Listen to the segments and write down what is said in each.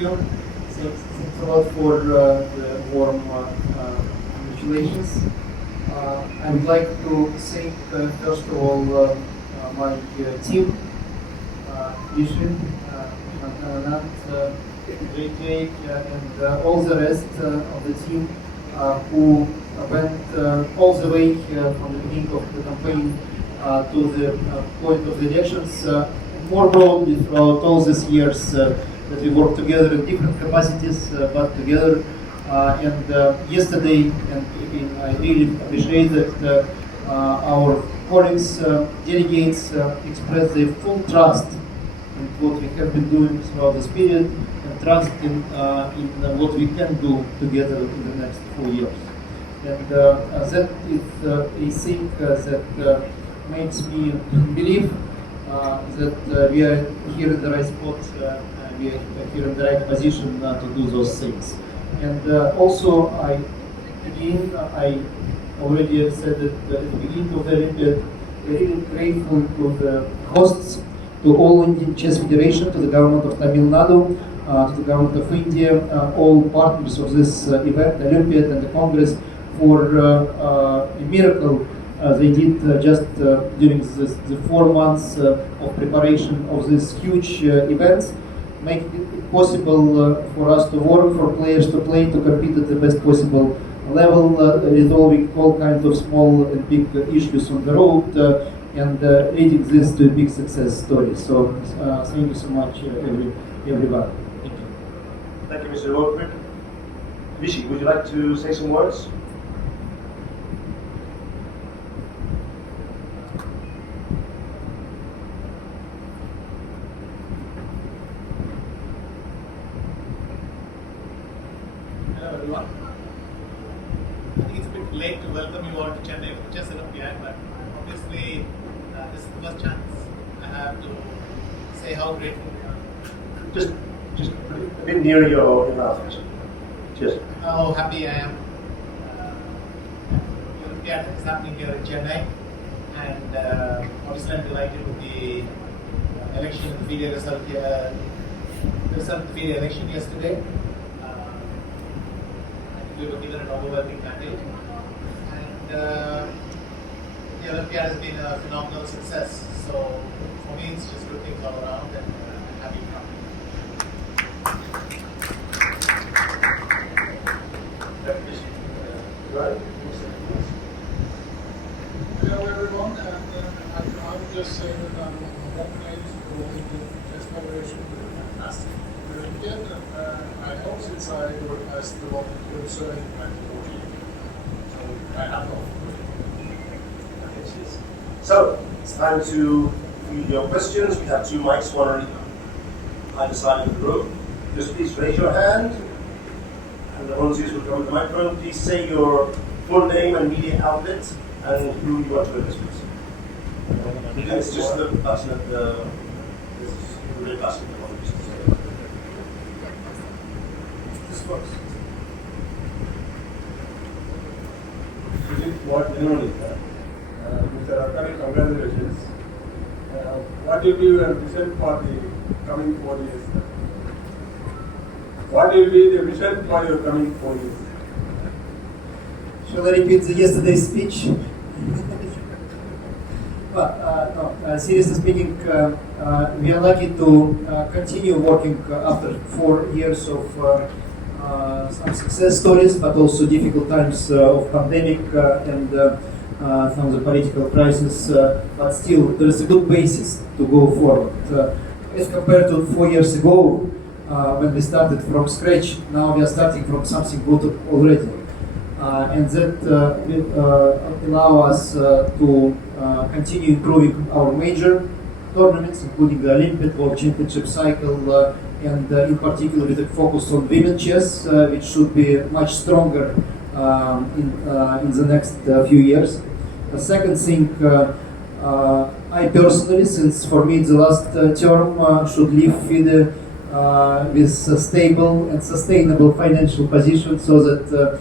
you. Thanks a lot for the warm congratulations. I would like to thank, first of all, my team, Viswanathan Anand, Jake, and all the rest of the team who went all the way from the beginning of the campaign to the point of the elections. More broadly, throughout all these years that we worked together in different capacities, but together. And yesterday, and again, I really appreciate that our colleagues, delegates, expressed their full trust in what we have been doing throughout this period, and trust in what we can do together in the next 4 years. And that is a thing that makes me believe that we are here in the right spot, we are here in the right position to do those things. And also, I already said that at the beginning of the Olympiad, we're really grateful to the hosts, to all Indian Chess Federation, to the government of Tamil Nadu, to the government of India, all partners of this event, the Olympiad and the Congress, for a miracle they did just during the 4 months of preparation of these huge events, making it possible for us to work, for players to play, to compete at the best possible level, resolving all kinds of small and big issues on the road, and leading this to a big success story. So thank you so much, everyone. Thank you. Thank you, Mr. Dvorkovich. Vishy, would you like to say some words? Hello everyone. I think it's a bit late to welcome you all to Chennai for Chess Olympiad, but obviously this is the first chance I have to say how grateful we are. Just put it a bit near your mouth. Cheers. How happy I am. The Olympiad is happening here in Chennai, and obviously I'm delighted with the election, the FIDE result here, the FIDE election yesterday. We were given an overwhelming mandate, and the Olympiad has been a phenomenal success. So for me, it's just good things all around, and I'm happy to come Right. Hello everyone, and I would just say that I'm recognized for the Chess Federation with a fantastic Olympiad, and I hope since I work as the volunteer also in 2014. So I have no. So it's time to read your questions. We have 2 mics, one on either side of the room. Just please raise your hand, and the volunteers will come to the microphone. Please say your full name and media outlet, and who you want to address, please. And it's just the button at the red button. This works. What Mr. Arkady, congratulations. What will be your vision for the coming 4 years? What will be the vision for your coming 4 years? Shall I repeat yesterday's speech? Seriously speaking, we are lucky to continue working after 4 years of some success stories, but also difficult times of pandemic and some of the political crisis. But still, there is a good basis to go forward. As compared to 4 years ago, when we started from scratch, now we are starting from something good already. And that will allow us to continue improving our major tournaments, including the Olympiad World Championship cycle, and in particular with a focus on women chess, which should be much stronger in the next few years. The second thing, I personally, since for me the last term, should leave FIDE with a stable and sustainable financial position, so that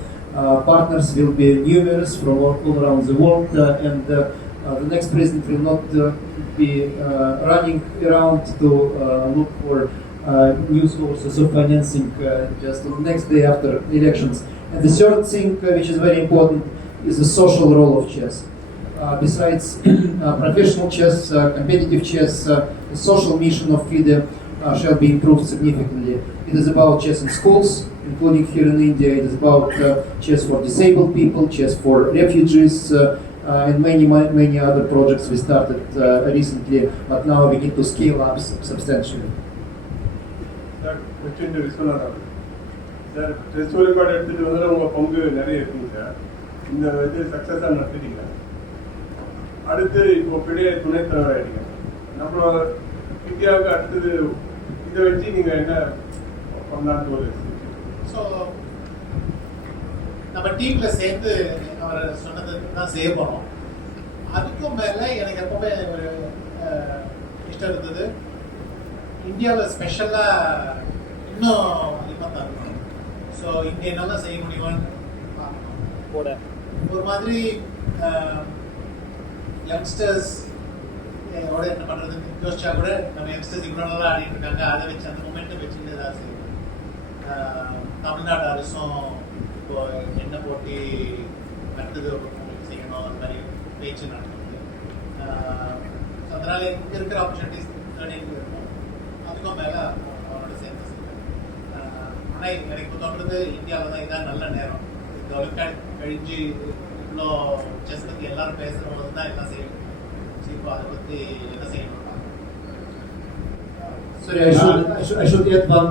partners will be numerous from all around the world, and the next president will not be running around to look for new sources of financing just the next day after elections. And the third thing, which is very important, is the social role of chess. Besides professional chess, competitive chess, the social mission of FIDE shall be improved significantly. It is about chess in schools, including here in India. It is about chess for disabled people, chess for refugees, and many other projects we started recently, but now we need to scale up substantially. Sir, question to Viswanathan. Sir, chess Olympiad எடுத்துட்டு வந்து உங்க பங்கு நிறைய இருக்குங்க sir. இந்த இது சக்சஸா நடத்திட்டீங்க. அடுத்து இப்போ பெரிய துணைத் தலைவர் ஆயிட்டீங்க. நம்ம இந்தியாவுக்கு அடுத்தது இதை வச்சு நீங்க என்ன பண்ணலான்னு ஒரு ஸோ நம்ம டீமில் சேர்ந்து அவர் சொன்னது தான் செய்ய போகிறோம். அதுக்கும் மேலே எனக்கு எப்பவுமே ஒரு இஷ்டம் இருந்தது, இந்தியாவில் ஸ்பெஷலாக இன்னும் அதிகமாக தரணும். ஸோ இங்கே என்னெல்லாம் செய்ய முடியுமான்னு பார்க்கணும். ஒரு மாதிரி யங்ஸ்டர்ஸ் ஓட என்ன பண்ணுறதுன்னு யோசிச்சா கூட நம்ம யங்ஸ்டர்ஸ் இவ்வளோ நல்லா ஆடிட்டு இருக்காங்க, அதை வச்சு அந்த மொமெண்ட்டை வச்சுட்டு ஏதாவது செய்யணும். தமிழ்நாடு அரசும் இப்போ என்ன போட்டி அடுத்தது உங்களுக்கு செய்யணும், அந்த மாதிரி பேச்சு நடக்குது. அதனால் இங்கே இருக்கிற ஆப்பர்ச்சுனிட்டிஸ் லேர்னிங் இருக்கும். அதுக்கும் மேலே அவனோட சேர்ந்து செய்வேன். ஆனால் எனக்கு தோன்றது இந்தியாவில் தான் இதான் நல்ல நேரம். இந்த ஒலிம்பியாட் கழிஞ்சு இவ்வளோ செஸ் பற்றி எல்லாரும் பேசுகிறவங்க தான் எல்லாம் செய்யணும். இப்போ அதை பற்றி என்ன செய்யணும்? Sorry, I should add one.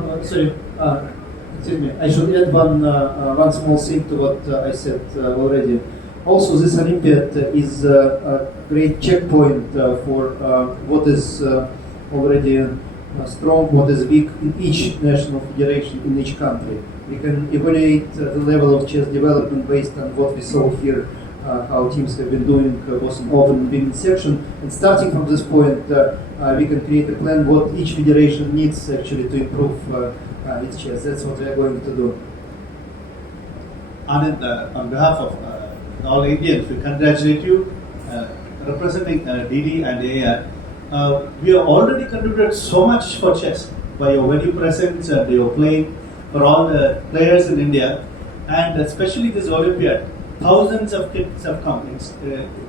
Excuse me. I should add one small thing to what I said already. Also, this Olympiad is a great checkpoint for what is already strong, what is weak in each national federation in each country. We can evaluate the level of chess development based on what we saw here, how teams have been doing both in open and women's section. And starting from this point, we can create a plan what each federation needs actually to improve its chess. That's what we are going to do. Anand, on behalf of all Indians, we congratulate you representing DD and AI. We have already contributed so much for chess by your venue presence and your playing for all the players in India, and especially this Olympiad. Thousands of kids have come. It's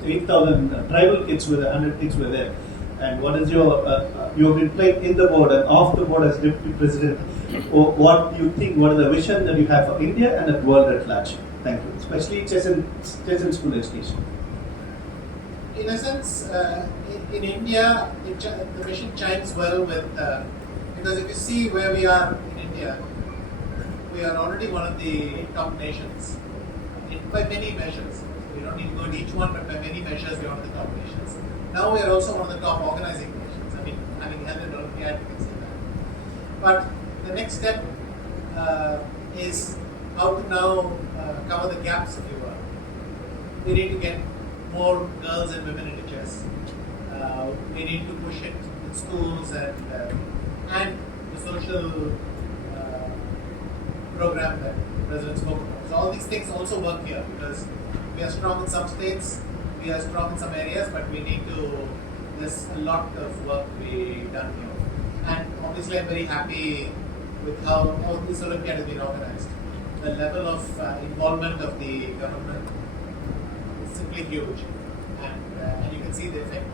8,000 tribal kids with 100 kids were there. And what is your? You have been playing in the board and off the board as deputy president. What do you think? What is the vision that you have for India and the world at large? Thank you. Especially chess and school education. In a sense, in India, the mission chimes well with because if you see where we are in India, we are already one of the top nations by many measures. We don't need to go into each one, but by many measures, we are one of the top nations. Now we are also one of the top organizing nations. I mean, having held an Olympiad, you can say that. But the next step is how to now cover the gaps, if you will. We need to get more girls and women into chess. We need to push it in schools and the social program that the President spoke about. So all these things also work here because we are strong in some states, we are strong in some areas, but we need to, there's a lot of work to be done here. And obviously I'm very happy with how this Olympiad has been organized. The level of involvement of the government is simply huge. And you can see the effect.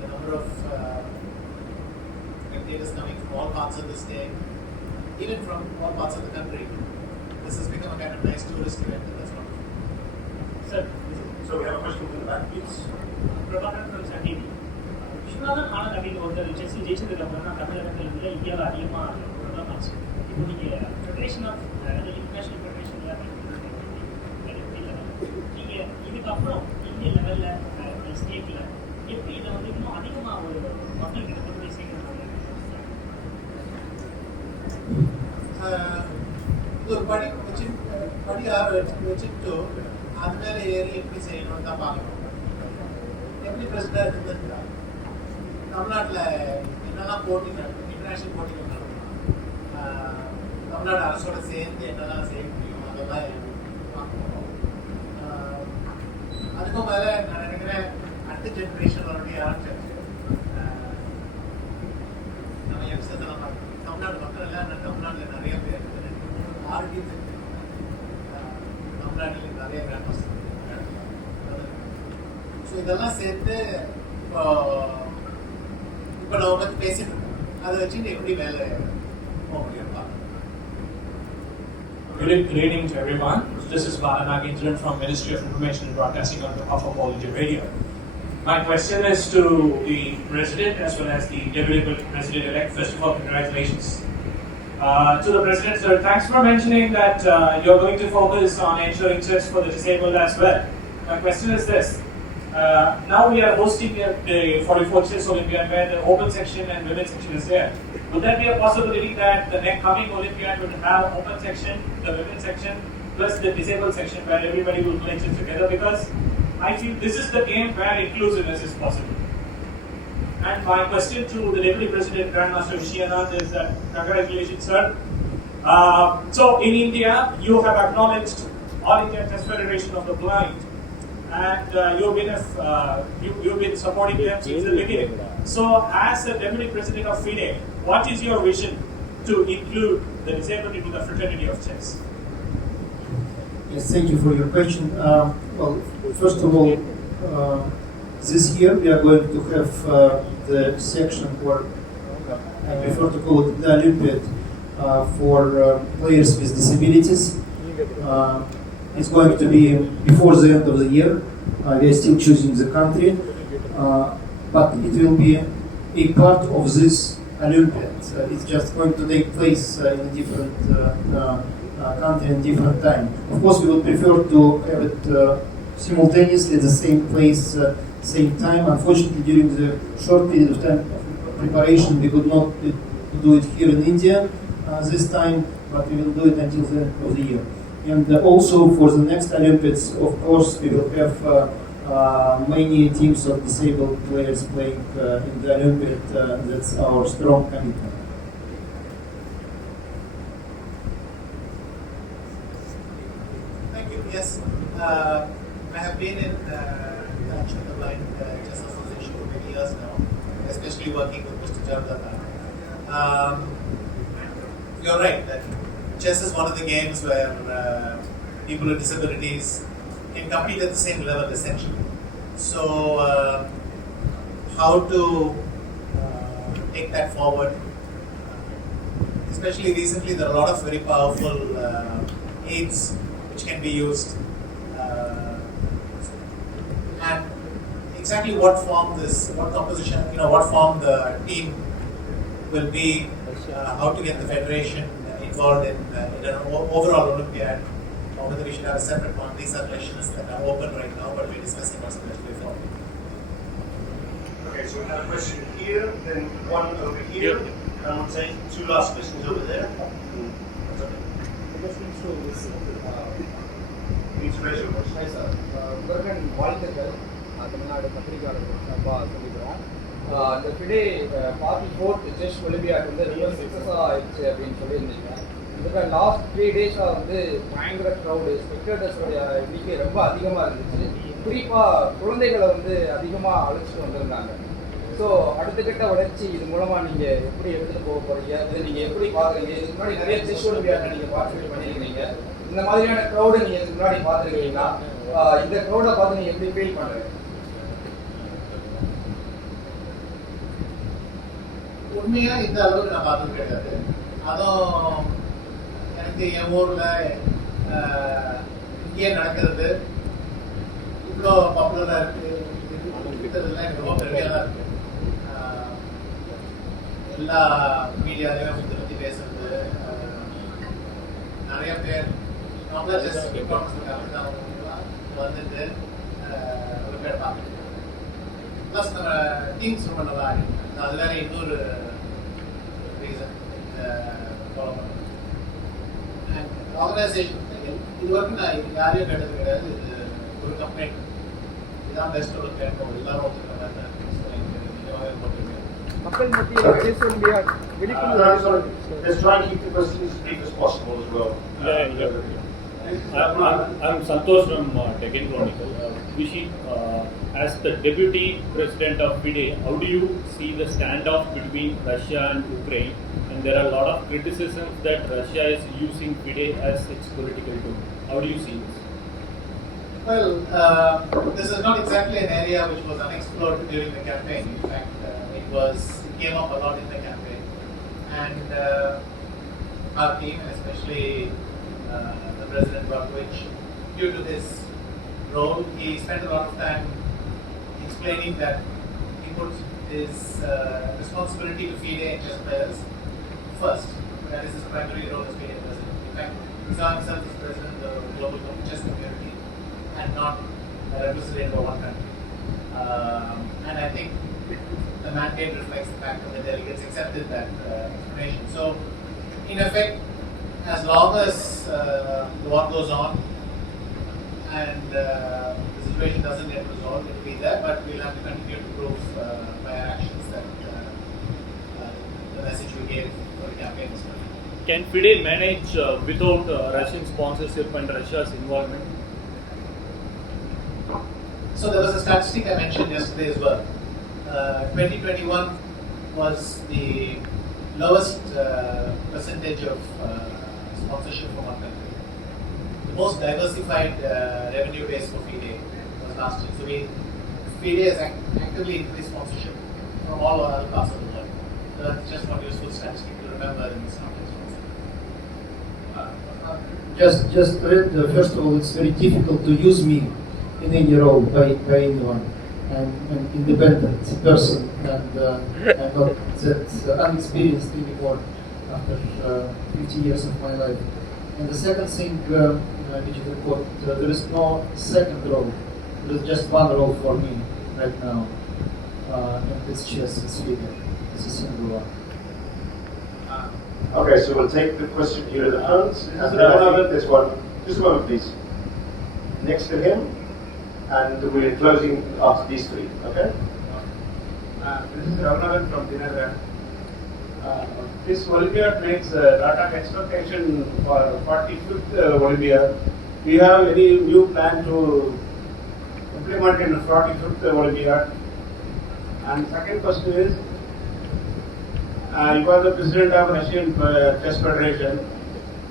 The number of spectators coming from all parts of the state, even from all parts of the country. This has become a kind of nice tourist event, and that's wonderful. Sir, so we have a question from the back, please. Prabhakar from Chennai. Viswanathan Anand அப்படிங்கிற chess ஜெயிச்சதுக்கு அப்புறம் தான் தமிழகத்தில் இருந்து இந்தியாவில் அதிகமாக பிரபலம் ஆச்சு. இப்போ நீங்கள் ஃபெடரேஷன் ஆஃப் இன்டர்நேஷனல் ஃபெடரேஷன் நீங்கள் இதுக்கப்புறம் இந்திய லெவலில் ஸ்டேட்டில் எப்படி இதை வந்து இன்னும் அதிகமாக ஒரு மக்கள் கிட்ட கொண்டு போய் சேர்க்கணும்? இது ஒரு படி வச்சுட்டு அது மேலே ஏறி எப்படி செய்யணும்னு தான் பார்க்கணும். எப்படி பிரசிடண்டாக இருந்ததுன்னா தமிழ்நாட்டில் என்னெல்லாம் போட்டி நடக்கும், இன்டர்நேஷ்னல் போட்டிகள் நடக்கும், தமிழ்நாடு அரசோட சேர்ந்து என்னெல்லாம் செய்ய முடியும் அதெல்லாம் பார்க்கணும். அதுக்கும் மேலே நான் நினைக்கிறேன் அடுத்த ஜென்ரேஷன் ஆல்ரெடி ஆரம்பிச்சாச்சு. நம்ம யங்ஸ்டர்ஸ் எல்லாம் மட்டும் இல்லை, நான் தமிழ்நாட்டில் நிறைய பேர் 6 டீம் இருக்கு. தமிழ்நாட்டில் நிறைய கிராண்ட் மாஸ்டர். ஸோ இதெல்லாம் சேர்த்து இப்போ நம்ம பற்றி பேசிட்டு இருக்கோம். அதை வச்சு எப்படி வேலை போக முடியும்? Good evening to everyone. This is Joran Aulin-Jansson from Ministry of Information and Broadcasting on behalf of All India Radio. My question is to the President as well as the Deputy President-elect. First of all, congratulations. To the President, sir, thanks for mentioning that you're going to focus on ensuring chess for the disabled as well. My question is this. Now we are hosting the 44th Chess Olympiad where the open section and women's section is there. Would there be a possibility that the next coming Olympiad will have open section, the women's section, plus the disabled section where everybody will play chess together? Because I feel this is the game where inclusiveness is possible. And my question to the Deputy President, Grandmaster Viswanathan is that congratulations, sir. So in India, you have acknowledged All India Chess Federation of the Blind. And you've been supporting them since the beginning. So, as the Deputy President of FIDE, what is your vision to include the disabled into the fraternity of chess? Yes, thank you for your question. Well, first of all, this year we are going to have the section, or I prefer to call it the Olympiad, for players with disabilities. It's going to be before the end of the year. We are still choosing the country, but it will be a part of this Olympiad. It's just going to take place in a different country and different time. Of course, we would prefer to have it simultaneously at the same place, same time. Unfortunately, during the short period of time of preparation, we could not do it here in India this time, but we will do it until the end of the year. And also for the next Olympiads, of course, we will have many teams of disabled players playing in the Olympiad. That's our strong commitment. Thank you. Yes, I have been in touch with the Blind Chess Association for many years now, especially working with Mr. Joran. You're right that chess is one of the games where people with disabilities can compete at the same level, essentially. So, how to take that forward? Especially recently, there are a lot of very powerful aids which can be used. And exactly what form what composition, what form the team will be, how to get the federation involved in an overall Olympiad, or whether we should have a separate one. These are questions that are open right now, but we're discussing what's the best way forward. Okay, so we have a question here, then one over here, and we'll take 2 last questions over there. Please raise your voice. Hi sir. Murugan வாழ்த்துக்கள் தமிழ்நாடு பத்திரிகையாளர்கள் சார்பாக சொல்லிக்கிறோம். இந்த FIDE 44th chess olympiad வந்து ரொம்ப சக்ஸஸாக ஆயிடுச்சு அப்படின்னு சொல்லியிருந்தீங்க. இதுக்கு லாஸ்ட் 3 டேஸாக வந்து பயங்கர க்ரௌடு, ஸ்பெக்டேட்டர்ஸோடைய எண்ணிக்கை ரொம்ப அதிகமாக இருந்துச்சு. குறிப்பாக குழந்தைகளை வந்து அதிகமாக அழைச்சிட்டு வந்திருந்தாங்க. ஸோ அடுத்த கட்ட வளர்ச்சி இது மூலமாக நீங்கள் எப்படி எடுத்துகிட்டு போக போகிறீங்க, இதை நீங்கள் எப்படி பார்க்குறீங்க? இதுக்கு முன்னாடி நிறைய செஸ் ஒலிம்பியாட்டை நீங்கள் பார்ட்டிசிபேட் பண்ணியிருக்கீங்க. இந்த மாதிரியான க்ரௌடை நீங்கள் இதுக்கு முன்னாடி பார்த்துருக்கீங்களா? இந்த க்ரௌடை பார்த்து நீங்கள் எப்படி ஃபீல் பண்ணுறீங்க? உண்மையா இந்த அளவுக்கு நான் பார்த்தது கிடையாது. அதுவும் எனக்கு என் ஊரில் இங்கே நடக்கிறது இவ்வளோ பாப்புலராக இருக்குது, இருக்கிறதுலாம் எனக்கு ரொம்ப பெருமையாக தான் இருக்குது. எல்லா மீடியாலையும் இதை பற்றி பேசுறது, நிறைய பேர் அவங்களாம் ஜஸ்ட் அவங்களாம் வந்துட்டு ஒரு பேர் பார்க்குறது. ப்ளஸ் நம்ம டீம்ஸ் ரொம்ப நல்லா ஆகிடும். அது வேற இன்னொரு ரீசன் ஃபாலோ பண்ணுறது. அண்ட் ஆர்கனைசேஷன் இது வரைக்கும் நான் யாரையும் கேட்டது கிடையாது. இது ஒரு கம்ப்ளைண்ட், இதுதான் பெஸ்ட் ஒரு கேட்போம் எல்லாரும் ஒத்துக்கிற மாதிரி தான் போட்டுருக்கேன். மக்கள் மத்தியில் செஸ் ஒலிம்பியாட் விழிப்புணர்வு. Let's try and keep the questions as brief as possible as well. I'm Santosh from Deccan Chronicle. Vishi, as the Deputy President of FIDE, how do you see the standoff between Russia and Ukraine, and and there are a lot of criticisms that Russia is using FIDE as its political tool. How do you see this? Well, this is not exactly an area which was unexplored during the campaign. In fact, it came up a lot in the campaign, and our team, especially the President Dvorkovich, due to his role, he spent a lot of time explaining that he put his responsibility to FIDE chess players first. That is his primary role as FIDE president. In fact, he saw himself as president of the global chess community and not a representative of one country. And I think the mandate reflects the fact that the delegates accepted that explanation. So, in effect, as long as the war goes on and the situation doesn't get resolved, it will be there, but we'll have to continue to prove by our actions that the message we gave for the campaign is correct. Can FIDE manage without Russian sponsorship and Russia's involvement? So there was a statistic I mentioned yesterday as well. 2021 was the lowest percentage of sponsorship from one country. The most diversified revenue base for FIDE was last year. So FIDE has actively increased sponsorship from all other parts of the world. So that's just one useful statistic to remember in this context. First of all, it's very difficult to use me in any role by anyone. I'm an independent person, and I'm not that unexperienced anymore after 50 years of my life. And the second thing, which is important, there is no second role. There is just one role for me right now, and it's chess in Sweden. It's a single one. Okay, so we'll take the question here at the front. And then I think there's one. Just a moment, please. Next to him. And we're closing after these three, okay? This is Raghunath from Dinner. This Olympiad makes a lot of expectation for 45th Olympiad. Do you have any new plan to implement in the 45th Olympiad? And second question is, you are the president of Russian Chess Federation.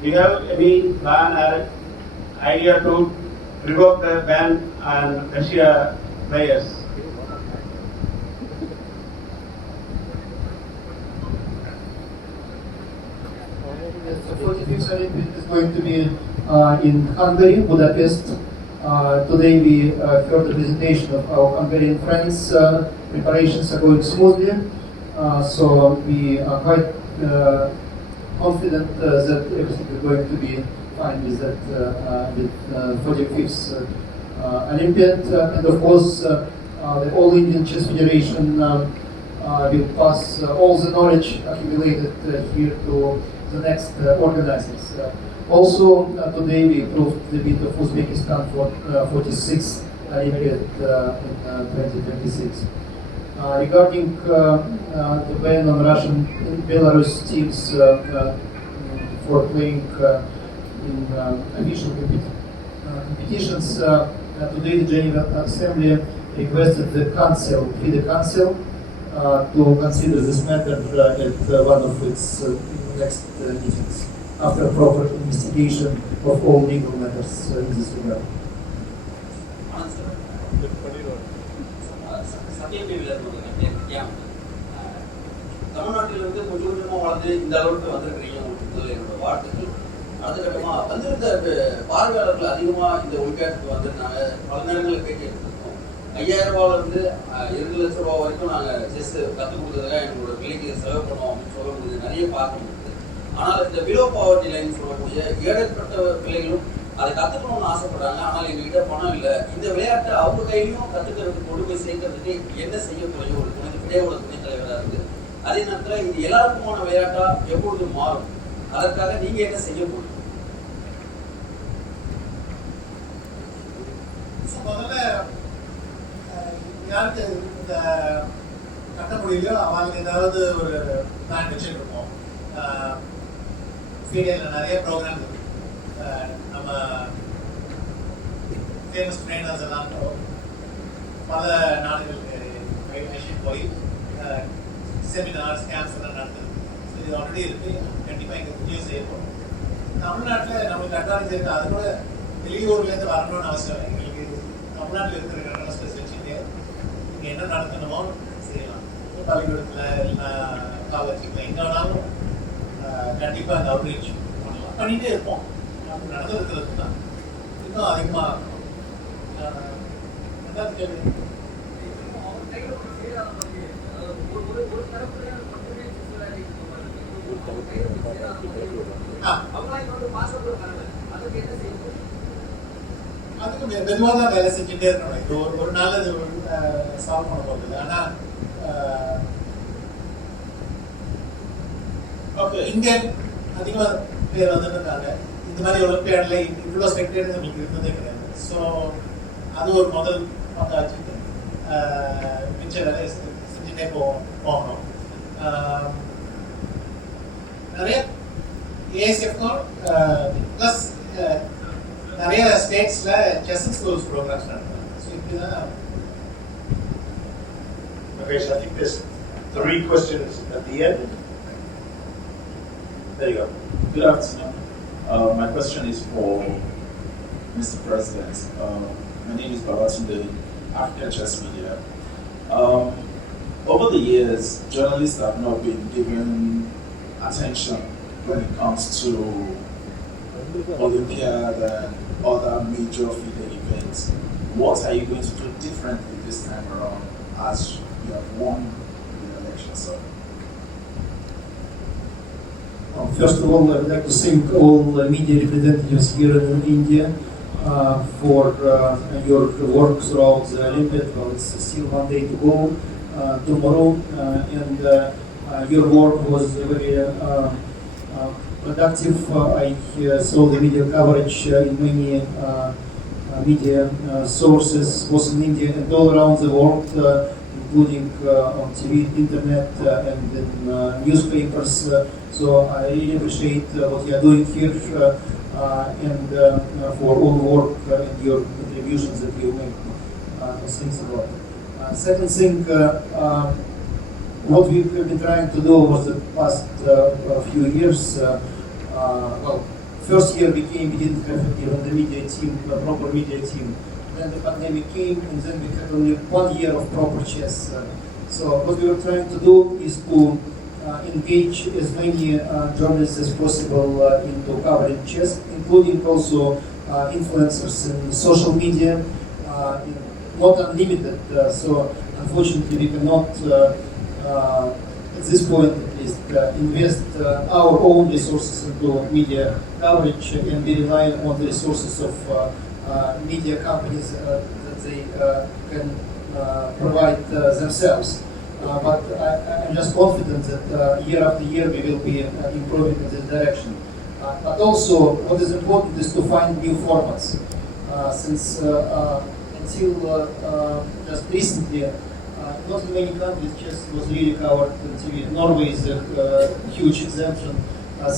Do you have any plan or idea to revoke the ban on Russia players? The 45th Olympiad is going to be in Hungary, Budapest. Today we heard the presentation of our Hungarian friends. Preparations are going smoothly, so we are quite confident that everything is going to be fine with that, with 45th Olympiad. And of course, the All Indian Chess Federation will pass all the knowledge accumulated here to the next organizers. Also, today we approved the bid of Uzbekistan for 46th Olympiad in 2026. Regarding the ban on Russian and Belarus teams for playing in official competitions, today the General Assembly requested the FIDE Council to consider this matter at one of its next meetings, after a proper investigation of all legal matters in this regard. தமிழ்நாட்டிலிருந்து கொஞ்சம் கொஞ்சமாக வளர்ந்து இந்த அளவுக்கு வந்திருக்கிறீங்க, உங்களுக்கு என்னோட வாழ்த்துக்கள். அடுத்த கட்டமாக வந்திருந்த பார்வையாளர்கள் அதிகமாக இந்த ஒலிம்பியாடுக்கு வந்திருந்தாங்க. பல நேரங்களில் பேட்டி எடுத்துருக்கோம். 5000 ரூபாயிலிருந்து 2 லட்சம் ரூபா வரைக்கும் நாங்கள் செஸ் கற்றுக் கொடுத்ததுக்காக எங்களோட பிள்ளைக்கு செலவு பண்ணோம் அப்படின்னு சொல்ல முடியுது. நிறைய பார்க்க முடியுது. ஆனால் இந்த பிலோ பாவர்ட்டி லைன் சொல்லக்கூடிய ஏழைப்பட்ட பிள்ளைகளும் அதை கற்றுக்கணும்னு ஆசைப்படுறாங்க. ஆனால் எங்ககிட்ட பணம் இல்லை. இந்த விளையாட்டை அவங்க கையிலையும் கற்றுக்கிறதுக்கு கொண்டு போய் சேர்க்கறதுக்கு என்ன செய்ய முடியும்? ஒரு FIDEயோட துணைத் தலைவராக இருக்குது. அதே நேரத்தில் இது எல்லாருக்குமான விளையாட்டா எப்பொழுது மாறும்? அதற்காக நீங்க என்ன செய்ய முடியும்? முதல்ல யாருக்கு இந்த கட்ட முடியலையோ அவங்களுக்கு ஏதாவது ஒரு பிளான் வச்சுருக்கோம். FIDEல நிறைய ப்ரோக்ராம் இருக்கு. நம்ம ஃபேமஸ் ட்ரெயினர்ஸ் எல்லாம் பல நாடுகளுக்கு போய் செமினார்ஸ் கேம்ப்ஸ் எல்லாம் நடத்துது. இது ஆல்ரெடி இருக்குது, கண்டிப்பாக இங்கே யூஸ் செய்யப்படும். தமிழ்நாட்டில் நம்மளுக்கு அட்வான்டேஜ் இருக்குது, அது கூட வெளியூர்லேருந்து வரணும்னு அவசியம். எங்களுக்கு தமிழ்நாட்டில் இருக்கிற கட்டண வச்சுட்டு இங்கே என்ன நடத்தணுமோ செய்யலாம். பள்ளிக்கூடத்தில் இல்லைன்னா காலேஜுக்குள்ள எங்கே வேணாலும் கண்டிப்பாக அந்த அவுட்ரீச் பண்ணலாம், பண்ணிகிட்டே இருப்போம். அப்படி நடந்துருக்கிறது தான் இன்னும் அதிகமாக ரெண்டாவது கேள்வி. அதுக்கு மெதுவாக தான் வேலை செஞ்சுட்டே இருக்கணும். இது ஒரு நாள் அது சால்வ் பண்ண போகுது. ஆனால் ஓகே, இங்கே அதிகமாக பேர் வந்துருக்காங்க. இந்த மாதிரி ஒலிம்பியாடில் இவ்வளோ ஸ்பெக்டேட்டர்ஸ் நம்மளுக்கு இருந்ததே கிடையாது. ஸோ அது ஒரு முதல் பங்காச்சு. மிச்ச வேலையை செஞ்சுட்டே போகணும். நிறைய ஏஎஸ்எஃப்க்கும் ப்ளஸ் நிறைய ஸ்டேட்ஸில் செஸ் ஸ்கூல்ஸ் ப்ரோக்ராம்ஸ் நடத்துறாங்க. ஸோ இப்படிதான். Okay, so I think there's 3 questions at the end. There you go. Good afternoon. My question is for Mr. President. My name is Babatunde, African Chess Media. Over the years, journalists have not been given attention when it comes to Olympiad and other major FIDE events. What are you going to do differently this time around as you have won the election, sir? First of all, I would like to thank all media representatives here in India for your work throughout the Olympiad. Well, it's still one day to go tomorrow, and your work was very productive. I saw the media coverage in many media sources, both in India and all around the world, including on TV, internet, and in newspapers. So I really appreciate what you are doing here and for all the work and your contributions that you make. Thanks a lot. Second thing, what we've been trying to do over the past few years, well, first year we didn't have even the media team, a proper media team. Then the pandemic came, and then we had only 1 year of proper chess. So what we were trying to do is to engage as many journalists as possible into covering chess, including also influencers in social media, not unlimited. So unfortunately we cannot, at this point at least, invest our own resources into media coverage, and we rely on the resources of media companies that they can provide themselves. But I'm just confident that year after year we will be improving in this direction. But also, what is important is to find new formats. Since until just recently, not in many countries chess was really covered on TV. Norway is a huge exemption.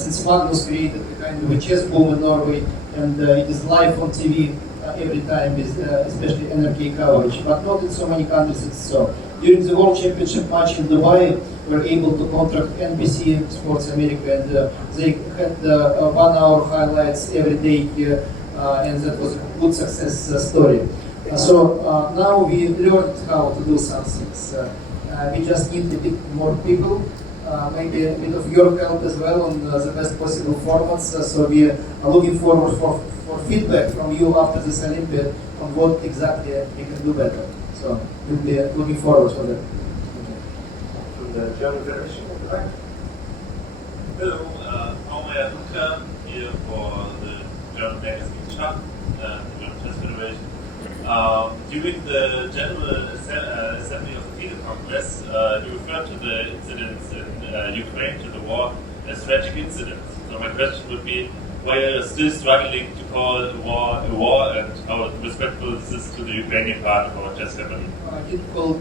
Since Magnus created a kind of a chess boom in Norway, and it is live on TV every time, with especially NRK coverage. But not in so many countries it's so. During the World Championship match in Dubai, we were able to contract NBC Sports America, and they had 1 hour highlights every day, and that was a good success story. So now we learned how to do some things. We just need a bit more people, maybe a bit of your help as well on the best possible formats. So we are looking forward for feedback from you after this Olympiad on what exactly we can do better. So we'll be looking forward for that. From the German Federation, right? Hello, Omar Luka here for the German magazine Schach, the German Chess Federation. During the General Assembly of the FIDE Congress, you referred to the incidents in Ukraine, to the war, as tragic incidents. So my question would be, why are you still struggling to call a war, and how respectful is this to the Ukrainian part of our chess family? I didn't call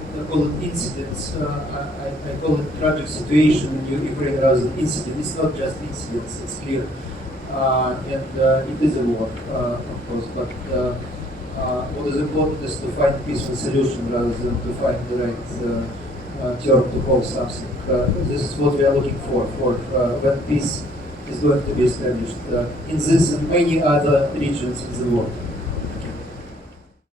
it incidents. I call it tragic situation in Ukraine rather than incident. It's not just incidents, it's clear. And it is a war, of course, but what is important is to find peaceful solution rather than to find the right term to call something. This is what we are looking for when peace is going to be established in this and many other regions in the world.